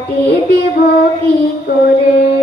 কাটিয়ে দেব কি করে?